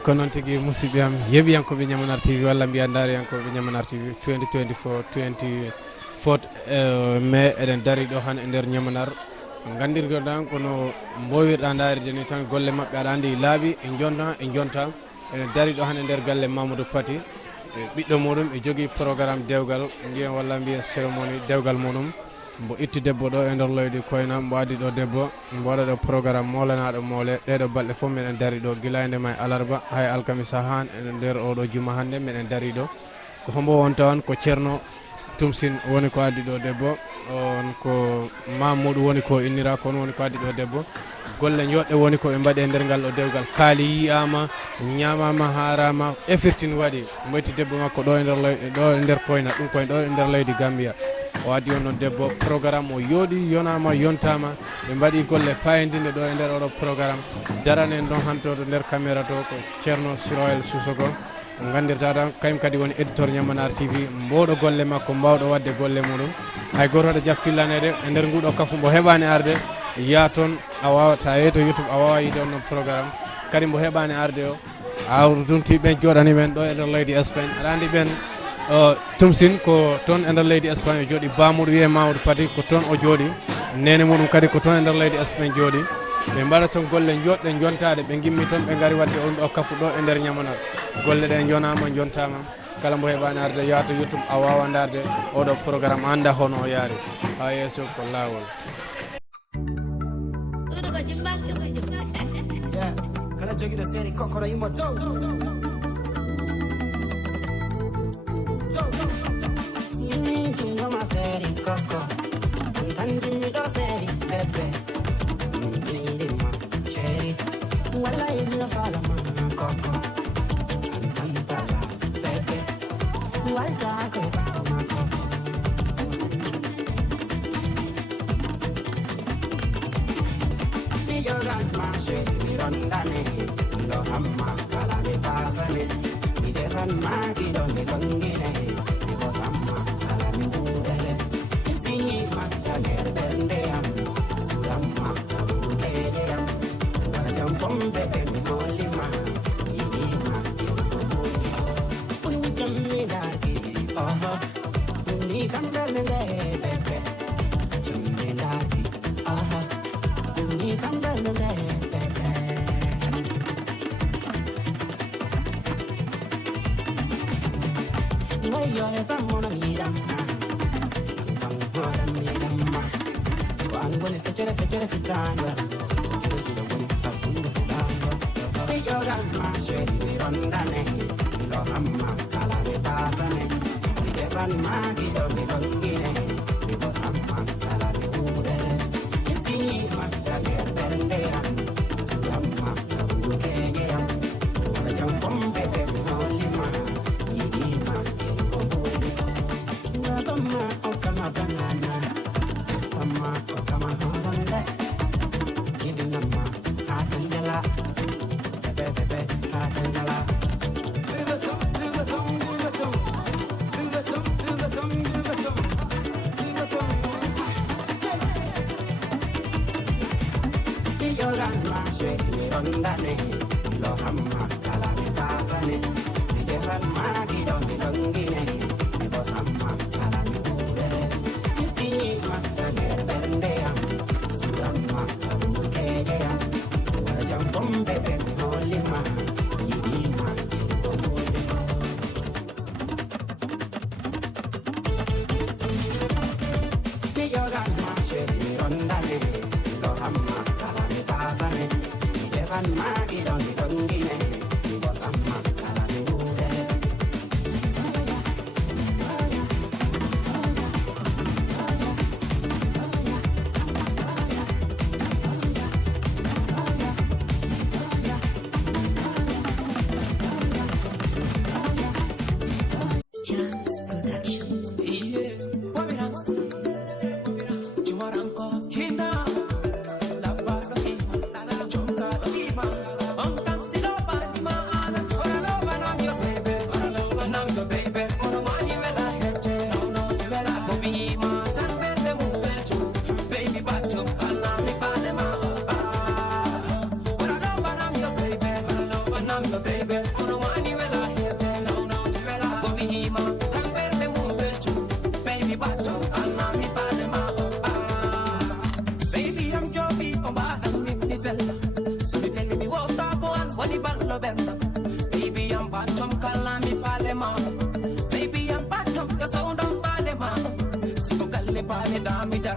ko non tigi musidɓe am yeɓiyankoɓe Ñamanar TV walla mbiya daariyankoɓe Ñamanar TV 2024 mai eɗen dari ɗo han e nder Ñamanar gandirgoɗan kono mbowirɗa daaride ni tan golle mabɓe aɗa andi laaɓi e jonta eɗen dari ɗo han e nder galle Mamadou Fati ɓiɗɗo muɗum e jogui programme dewgal mbiyen walla mbiyen cérémonie dewgal muɗum mbo itti debbo ɗo e nder leydi Koyna mbo addi ɗo debbo mbo waɗa ɗo programme molanaɗo moole ɗeɗo balɗe fof meɗen dari ɗo guilayde ma e alarba hay alkamisa han e nder oɗo juma hande meɗen dari ɗo ko hombo won tawan ko ceerno Tumsin woni ko addi ɗo debbo on ko Mamoudou woni ko innira kono woni ko addi ɗo debbo golle joɗɗe woni ko ɓe mbaɗi e nder ngal ɗo dewgal kaali yiyama ñamama harama effirtine waɗi mbetti debbo makko ɗo e nder leydi ɗo e nder Koyna ɗum koye ɗo e nder leydi Gambia o addi on noon debbo programme o yooɗi yonama yontama ɓe mbaɗi golle payidinde ɗo e nder oɗo programme daranen ɗon hantoɗo nder caméra to ko ceerno Siroel Soussogo gandirta tan kayum kadi woni éditeur Ñamanar TV mbawɗo golle makko mbawɗo wadde golle muɗum hay goto waɗa jaffillanede e nder nguɗo kafu mbo heɓani arde ya toon a wawata yeeto YouTube a wawa yide on noon programme kadi mbo heɓani arde o awrudunti ɓen joɗani men ɗo e nder leydi Espagne aɗa andi ɓen Tumsin ko toon e nder leydi Espagne o jooɗi bamuɗo wiye Mamadou Fati ko toon o jooɗi nene muɗum kadi ko toon e nder leydi Espagne jooɗi ɓe mbaɗa toon golle joɗɗe jontade ɓe gimmi toon ɓe gaari wadde on ɗo kafu ɗo e nder Ñamanar golle ɗe jonama jontama kala mbo heɓani arde yaata YouTube a wawa darde oɗo programme anda hono o yaari ha yesso ko lawol kala jogiɗo seeni kokkono yimmo dow min jingoma seeri kokko tan jimmiɗo seeri bebbe ɗiɗima ceeri walla yimino falama kokko an tan pala bebbe walta koye ɓawma kokko mi joganma ceeri mi rondane lo hamma kala mi pasane mi defanma kiɗo mi longine mi bosamma kala mi wuurele mi siñima nder ɓerdeyam suramma kabukedeyam wala jam fombe ɓe mi hollima yiɗima irko ɓuri ɓuri jammi darki oho ɗumni kam ɓerde nde ɓeɓɓe jammi darki oho ɗumni kam ɓerde nde ɓeɓɓe yo e sammono miɗamma an horam miɗamma ko an woni feccere fittando ɗiɗo woni sabbugo fuɗango mi joganma ceeri mi rondane mi lohamma kala mi pasane mi defanma kiɗo mi longine mi bosamma kala mi wuurere mi siñima nder ɓerdeyam suramma kabugo keñeyam wala jam fombe ɓe mi hollima yiɗima Tama okama banana, tama okama honda. Idinama hatangala, bebe hatangala. Bivatum, bivatum, bivatum, bivatum, bivatum, bivatum, bivatum. Iyoran mashe mirondane, lohamma kalami pasane. Idehan magi do milongine, ibosamma.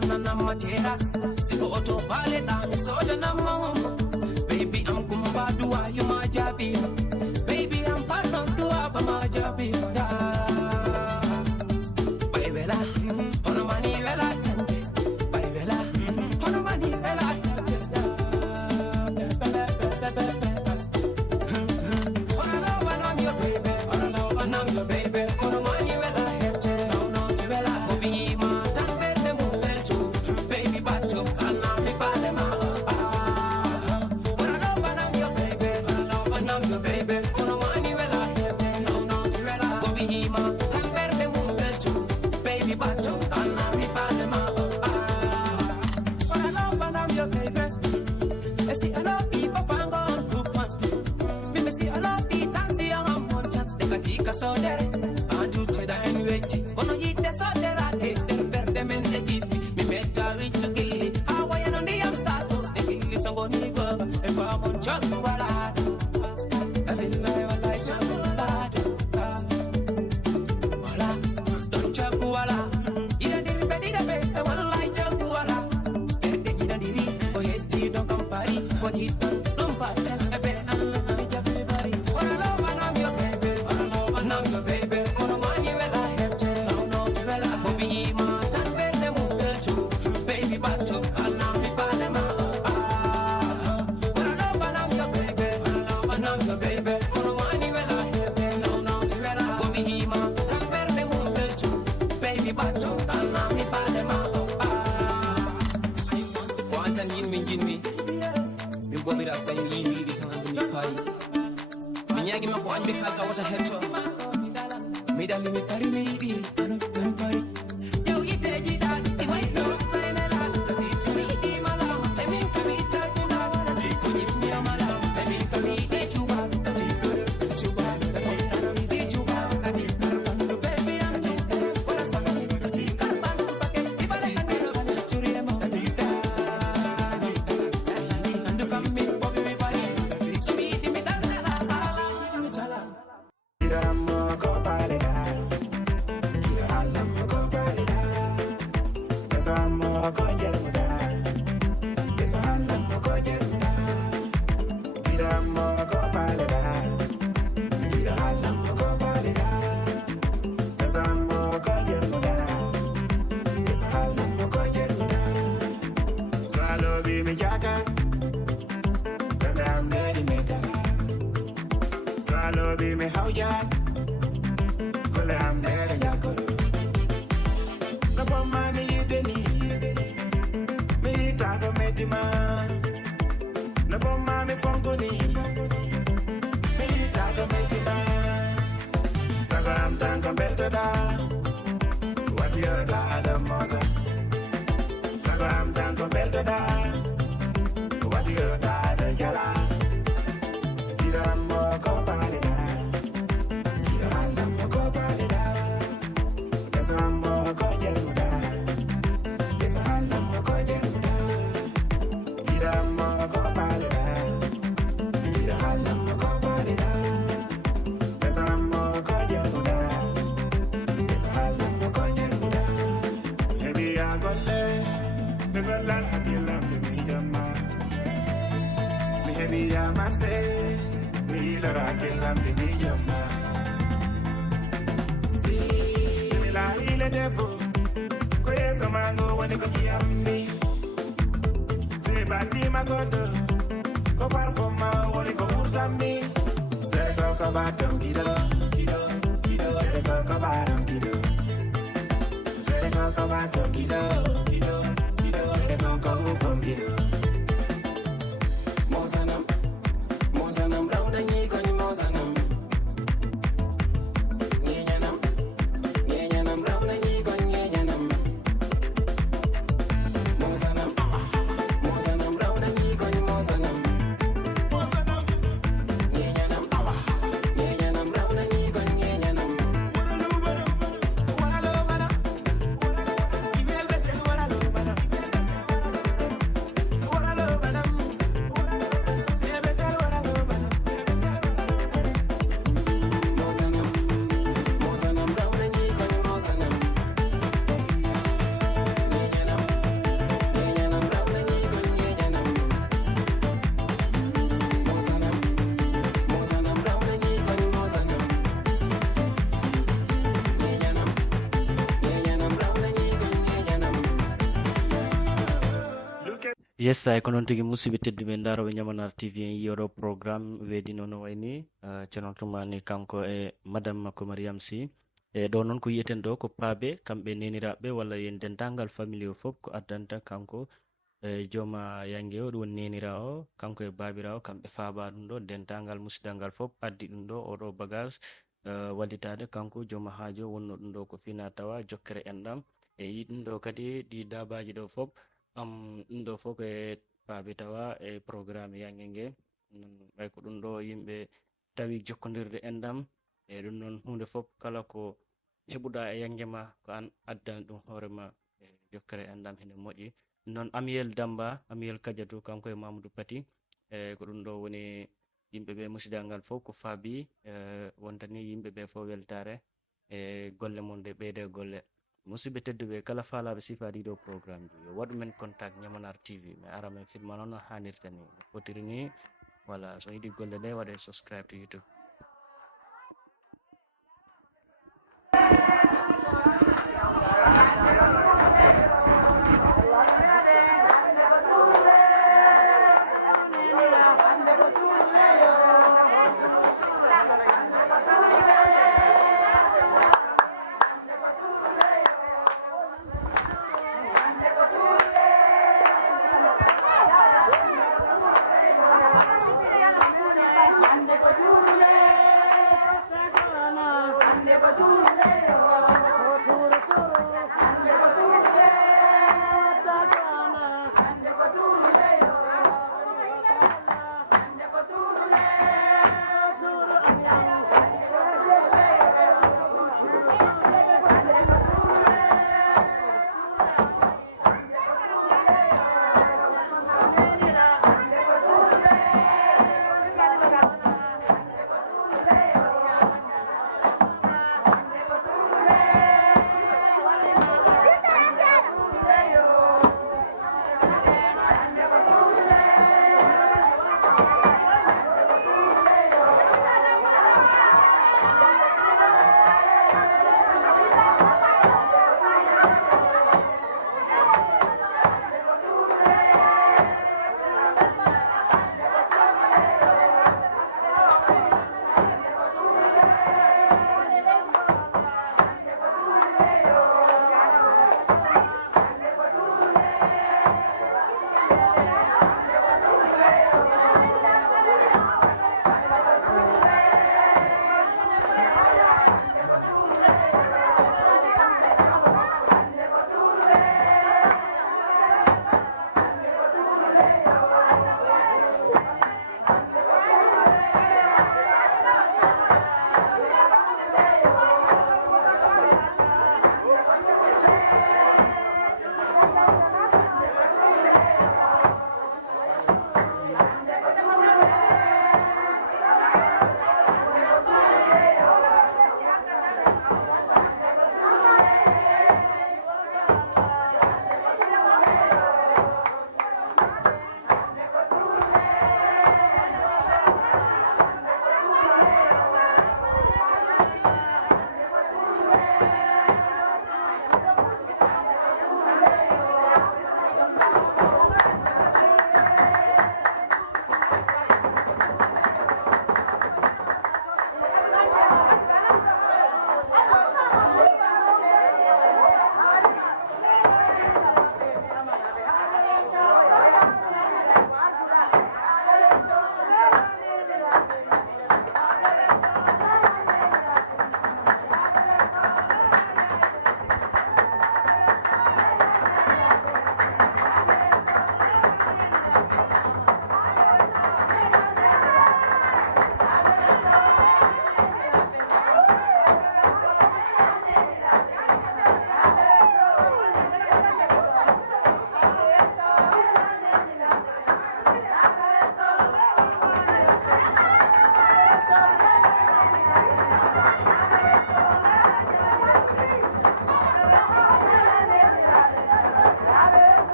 darna na materas sigo auto vale da mi soda na mo baby am kumba duwa you ma jabi baby am partner duwa ba ma jabi da bai bela ono mani bela bai bela ono mani bela baby, ono mani vela hete, ono vela obi ma tan verde mu belto, baby bato kana mi pale ma ono banam yo baby, ono mani vela hete, ono vela obi ma tan verde mu belto, baby bato kana mi pale ma ono banam yo baby, esi alo people fango kupan, me si alo pitansi ang monchat de katika sodere. Ono yite sodera te perde men e gipi mi metta wichu gilli awa ya no ndiyam sato de gilli songo ni go e ba mon chogu wala I feel like wala chogu wala don chogu wala ida diri bedi da be wala chogu wala de ida diri o hetti don compari ko hit don pacha e be Allah mi jabe bari wala banam yo baby ono mani wala hete obi ma tan verde mu belto baby bato kana mi pale ma wala banam yo baby ono mani wala hete wala obi ma tan verde mu belto baby bato kana mi pale ma ko antan yin mi bobi rasta yin di tan mi pai mi nyagi ma ko anbe kaka wata heto mi dami mi pari mi di ano pari yo ite jida I wait no la tati sumi di mala I mean kami tati na tati kuni mi mala I mean kami di chuba tati di chuba tati karbandu baby ante wala sakani tati karbandu pake ibale kanero churi mo tati andu kami bobi mi pari sumi di mi dal la chala Diramo ko pale da Be me how ya Kole amere ya koro No poma mi deni Mi tago metima No poma mi fongoni Mi tago metima Sagam tango belto da What you da da moza Sagam tango belto da What you da da yala Diramo ko pale da Yesa ko noon tigi musidɓe tedduɓe ndaroɓe ñamanar tv en yiyoɗo programme weedi noon no wayni ceerno tumani kanko e madame makko mariame sy e ɗo noon ko yiyeten ɗo ko paabe kamɓe neniraɓe walla yen dendagal famille o fof ko addanta kanko e jooma yangue o ɗum woni nenira o kanko e babira o kamɓe faaba ɗum ɗo dendagal musidal ngal fof addi ɗum ɗo oɗo bagage wallitade kanko jooma haajo wonno ɗum ɗo ko fina tawa jokkere enɗam e yi ɗum ɗo kadi ɗi dabaji ɗo fof ɗum ɗo fof e paabe tawa e programme yangue ngue ɓay ko ɗum ɗo yimɓe tawi jokkodirde enɗam e ɗum noon hunde fof kala ko heɓuɗa e yangue ma ko an addani ɗum hoorema e jokkere enɗam hene moƴƴi noon Amiel Damba Amiel Kadiatou kanko e Mamadou Pati e ko ɗum ɗo woni yimɓeɓe musidal ngal fof ko faabi wontani yimɓeɓe fof weltare e golle mon de ɓeyde golle musidɓe tedduɓe kala faalaɓe sifaɗi ɗo programme ji yo waɗu men contact ñamanar tv mi ara men filma noon no hannirta ni no fotiri ni voilà so yiɗi golle ɗe waɗe subscribe to youtube Hande ko juulde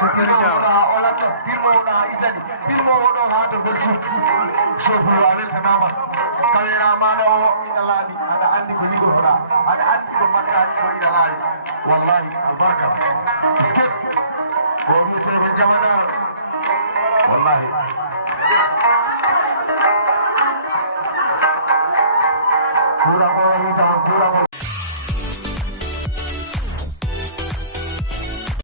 olata filmoɗa itali filmowo ɗo ha to belgique chauffeur a weltanama kawenamaɗa o ina laaɓi aɗa andi ko liggotoɗa aɗa andi ko makkaji ko ina laaɓi wallahi albarka bisket o wiyete ko jamanaro wallahi